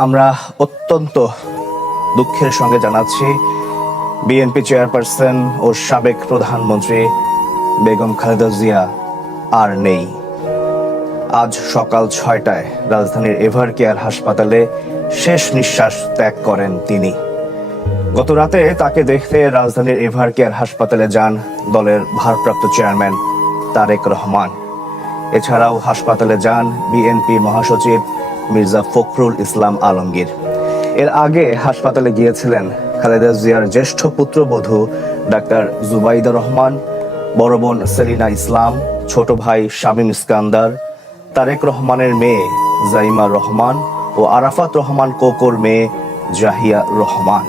আমরা অত্যন্ত দুঃখের সঙ্গে জানাচ্ছি বিএনপি চেয়ারপারসন ও সাবেক প্রধানমন্ত্রী বেগম খালেদা জিয়া আর নেই। আজ সকাল ৬টায় রাজধানীর এভার কেয়ার হাসপাতালে শেষ নিঃশ্বাস ত্যাগ করেন তিনি। গত রাতে তাকে দেখতে রাজধানীর এভার কেয়ার হাসপাতালে যান দলের ভারপ্রাপ্ত চেয়ারম্যান তারেক রহমান। এছাড়াও হাসপাতালে যান বিএনপি মহাসচিব মির্জা ফখরুল ইসলাম আলমগীর। এর আগে হাসপাতালে গিয়েছিলেন খালেদা জিয়ার জ্যেষ্ঠ পুত্রবধূ ডাক্তার জুবাইদা রহমান, বড় বোন সেলিনা ইসলাম, ছোট ভাই শামীম ইস্কান্দার, তারেক রহমানের মেয়ে জাইমা রহমান ও আরাফাত রহমান কোকোর মেয়ে জাহিয়া রহমান।